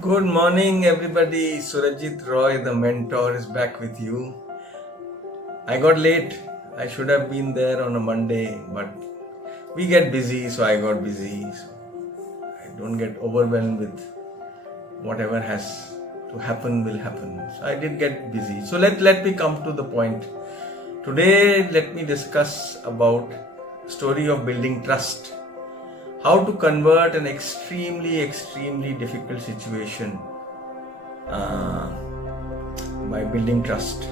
Good morning, everybody. Surajit Roy, the mentor, is back with you. I got late. I should have been there on a Monday, but we get busy, so I got busy. So I don't get overwhelmed with whatever has to happen will happen. So I did get busy. So let me come to the point. Today, let me discuss about story of building trust. How to convert an extremely difficult situation by building trust.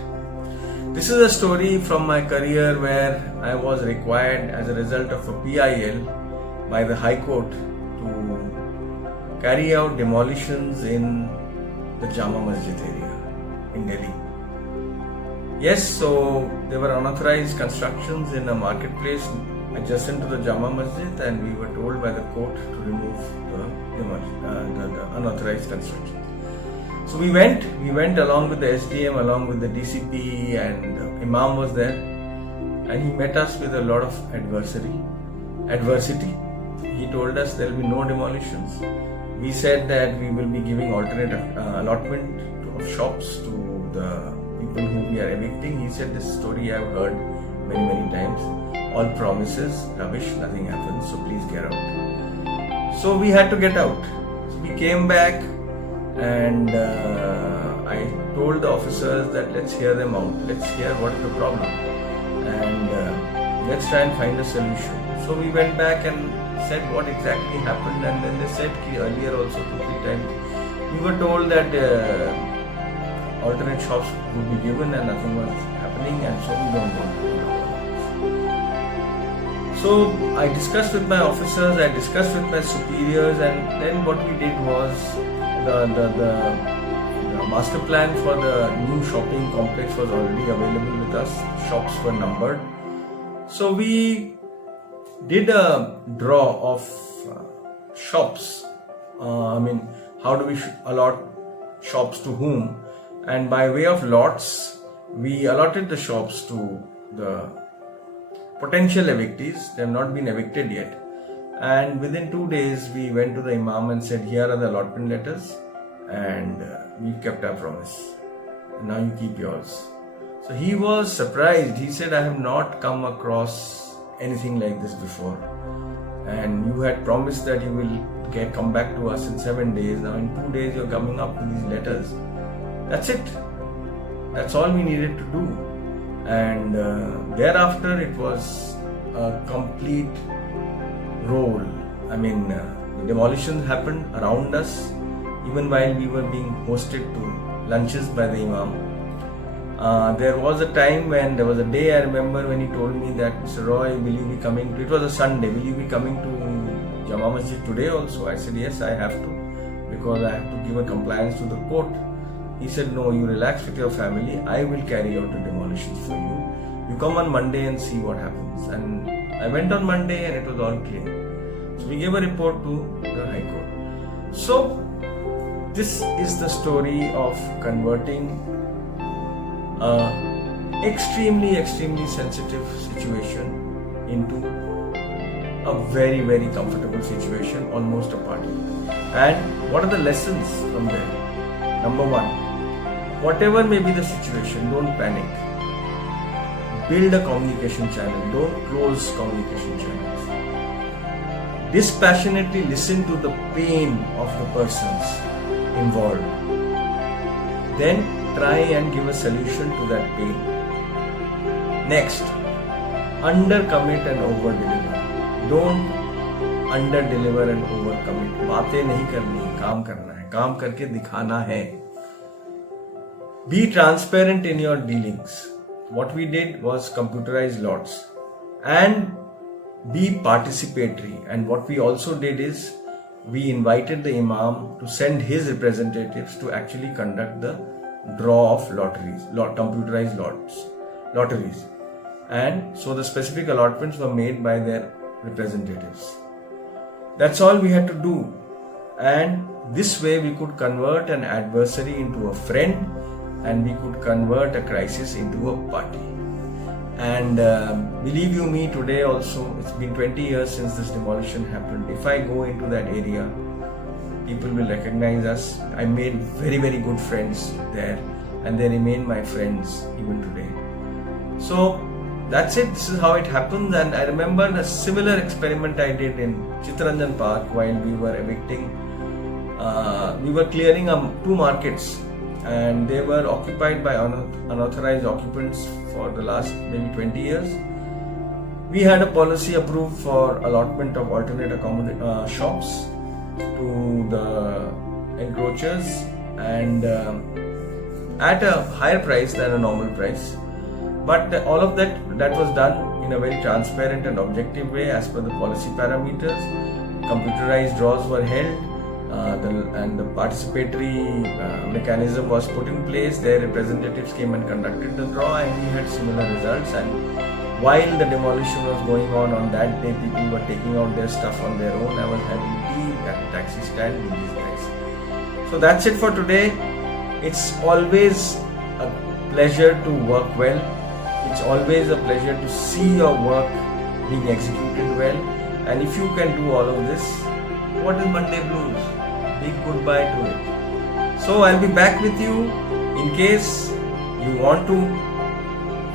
This is a story from my career where I was required as a result of a PIL by the High Court to carry out demolitions in the Jama Masjid area in Delhi. Yes, so there were unauthorized constructions in a marketplace adjacent to the Jama Masjid, and we were told by the court to remove the unauthorized construction. So we went along with the SDM, along with the DCP, and Imam was there, and he met us with a lot of adversity. He told us there will be no demolitions. We said that we will be giving alternate allotment of shops to the people whom we are evicting. He said, this story I have heard many times. All promises, rubbish, nothing happens, so please get out. So we had to get out. So we came back, and I told the officers that let's hear them out. Let's hear what is the problem, and let's try and find a solution. So we went back and said what exactly happened, and then they said earlier also 2-3 times we were told that alternate shops would be given and nothing was happening, and so we don't want to. So I discussed with my officers, I discussed with my superiors, and then what we did was the master plan for the new shopping complex was already available with us. Shops were numbered. So we did a draw of shops. How do we allot shops to whom? And by way of lots, we allotted the shops to the potential evictees. They have not been evicted yet. And within 2 days, we went to the Imam and said, here are the allotment letters, and we kept our promise. And now you keep yours. So he was surprised. He said, I have not come across anything like this before. And you had promised that you will come back to us in 7 days. Now in 2 days, you're coming up with these letters. That's it. That's all we needed to do. And thereafter it was a complete roll. The demolitions happened around us even while we were being hosted to lunches by the Imam. There was a time when there was a day I remember when he told me that, Mr. Roy, will you be coming to, it was a Sunday, will you be coming to Jama Masjid today also? I said yes, I have to, because I have to give a compliance to the court. He said, no, you relax with your family. I will carry out the demolitions for you. You come on Monday and see what happens. And I went on Monday and it was all clear. So we gave a report to the High Court. So this is the story of converting an extremely sensitive situation into a very comfortable situation, almost a party. And what are the lessons from there? Number one, whatever may be the situation, don't panic. Build a communication channel. Don't close communication channels. Dispassionately listen to the pain of the persons involved. Then try and give a solution to that pain. Next, under-commit and over-deliver. Don't under-deliver and over-commit. बातें नहीं करनी, काम करना है. काम करके दिखाना है. Be transparent in your dealings. What we did was computerized lots and be participatory. And what we also did is we invited the Imam to send his representatives to actually conduct the draw of computerized lotteries. And so the specific allotments were made by their representatives. That's all we had to do. And this way we could convert an adversary into a friend, and we could convert a crisis into a party. And believe you me, today also, it's been 20 years since this demolition happened. If I go into that area, people will recognize us. I made very, very good friends there, and they remain my friends even today. So that's it. This is how it happens. And I remember a similar experiment I did in Chittaranjan Park while we were evicting. We were clearing 2 markets, and they were occupied by unauthorized occupants for the last maybe 20 years. We had a policy approved for allotment of alternate shops to the encroachers, and at a higher price than a normal price. But all of that was done in a very transparent and objective way as per the policy parameters. Computerized draws were held, and the participatory mechanism was put in place. Their representatives came and conducted the draw, and we had similar results. And while the demolition was going on that day, people were taking out their stuff on their own. I was having tea at a taxi stand with these guys. So that's it for today. It's always a pleasure to work well. It's always a pleasure to see your work being executed well. And if you can do all of this, what is Monday Blues? Big goodbye to it. So I'll be back with you. In case you want to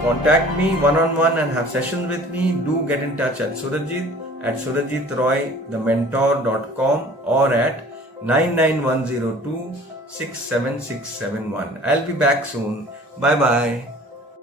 contact me one-on-one and have sessions with me, do get in touch at Surajit at surajit.roy.thementor.com or at 99102 67671. I'll be back soon. Bye bye.